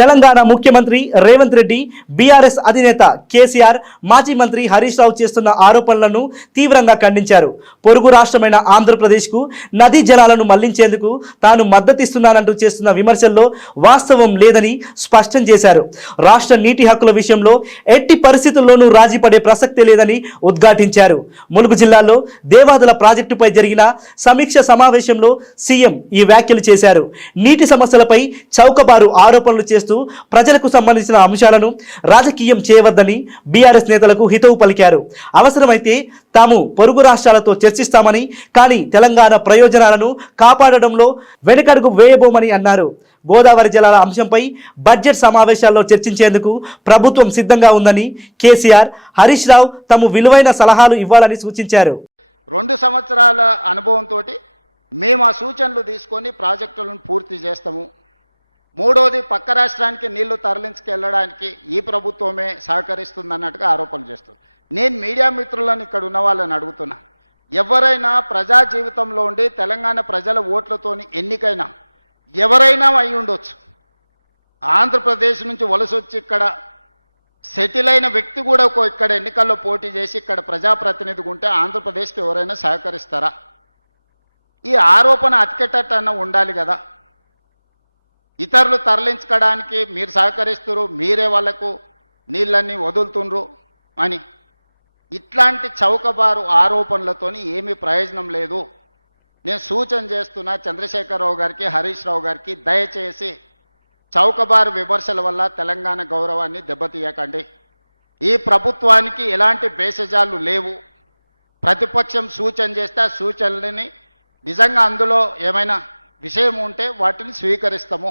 తెలంగాణ ముఖ్యమంత్రి రేవంత్ రెడ్డి, బీఆర్ఎస్ అధినేత కేసీఆర్, మాజీ మంత్రి హరీష్ రావు చేస్తున్న ఆరోపణలను తీవ్రంగా ఖండించారు. పొరుగు రాష్ట్రమైన ఆంధ్రప్రదేశ్కు నదీ జలాలను మళ్లించేందుకు తాను మద్దతిస్తున్నానంటూ చేస్తున్న విమర్శల్లో వాస్తవం లేదని స్పష్టం చేశారు. రాష్ట్ర నీటి హక్కుల విషయంలో ఎట్టి పరిస్థితుల్లోనూ రాజీ పడే ప్రసక్తే లేదని ఉద్ఘాటించారు. ములుగు జిల్లాలో దేవాదుల ప్రాజెక్టుపై జరిగిన సమీక్ష సమావేశంలో సీఎం ఈ వ్యాఖ్యలు చేశారు. నీటి సమస్యలపై చౌకబారు ఆరోపణలు చేస్తూ ప్రజలకు సంబంధించిన అంశాలను రాజకీయం చేయవద్దని బీఆర్ఎస్ నేతలకు హితవు పలికారు. అవసరమైతే తాము పొరుగు రాష్ట్రాలతో చర్చిస్తామని, కానీ తెలంగాణ ప్రయోజనాలను కాపాడడంలో వెనుకడుగు వేయబోమని అన్నారు. గోదావరి జలాల అంశంపై బడ్జెట్ సమావేశాల్లో చర్చించేందుకు ప్రభుత్వం సిద్ధంగా ఉందని కేసీఆర్, హరీష్ రావు తమ విలువైన సలహాలు ఇవ్వాలని సూచించారు. 2 సంవత్సరాల అనుభవంతో మేము ఆ సూచనలు తీసుకొని ప్రాజెక్టులను పూర్తి చేస్తాము. మూడోది, పక్క రాష్ట్రానికి నీళ్లు తరలించుకెళ్ళడానికి ఈ ప్రభుత్వమే సహకరిస్తుందన్నట్టుగా ఆరోపణలు చేస్తారు. నేను మీడియా మిత్రులను ఇక్కడ ఉన్న వాళ్ళని అడుగుతున్నా, ఎవరైనా ప్రజా జీవితంలో ఉండి తెలంగాణ ప్రజల ఓట్లతోని ఎన్నికైనా ఎవరైనా అయి ఉండొచ్చు. ఆంధ్రప్రదేశ్ నుంచి వలస వచ్చి ఇక్కడ సెటిల్ అయిన వ్యక్తి కూడా ఇక్కడ ఎన్నికల్లో పోటీ చేసి ఇక్కడ ప్రజాప్రతినిధిగా ఉంటే ఆంధ్రప్రదేశ్కి ఎవరైనా సహకరిస్తారా? ఈ ఆరోపణ అతికెట్టన్నా ఉండాలి కదా. ఇతరులు తరలించుకోవడానికి మీరు సహకరిస్తున్నారు, మీరే వాళ్లకు నీళ్ళన్నీ వదులుతుండ్రు అని ఇట్లాంటి చౌకబారు ఆరోపణలతోని ఏమీ ప్రయోజనం లేదు. నేను సూచన చేస్తున్నా చంద్రశేఖరరావు గారికి, హరీష్ రావు గారికి, దయచేసి చౌకబారు విమర్శల వల్ల తెలంగాణ గౌరవాన్ని దెబ్బతీయకండి. ఈ ప్రభుత్వానికి ఎలాంటి భేషజాలు లేవు. ప్రతిపక్షం సూచన చేస్తే ఆ సూచనలని నిజంగా అందులో ఏమైనా విషయం ఉంటే వాటిని స్వీకరిస్తాము.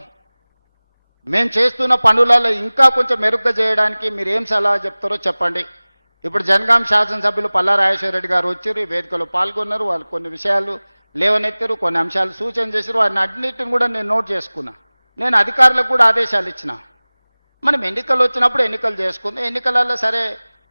మేము చేస్తున్న పనులలో ఇంకా కొంచెం మెరుగ్గా చేయడానికి మీరు ఏం సలహా చెప్తారో చెప్పండి. ఇప్పుడు జనగాం శాసనసభ్యులు పల్లా రాజేశ్వర రెడ్డి గారు వచ్చారు, ఈ వేదికలో పాల్గొన్నారు. వాళ్ళు కొన్ని విషయాలు లేవనెత్తారు, కొన్ని అంశాలు సూచన చేశారు. వాటిని అన్నిటిని కూడా నేను నోట్ చేసుకున్నా. నేను అధికారులకు కూడా ఆదేశాలు ఇచ్చిన. మనం ఎన్నికలు వచ్చినప్పుడు ఎన్నికలు చేసుకుందాం. ఎన్నికలలో సరే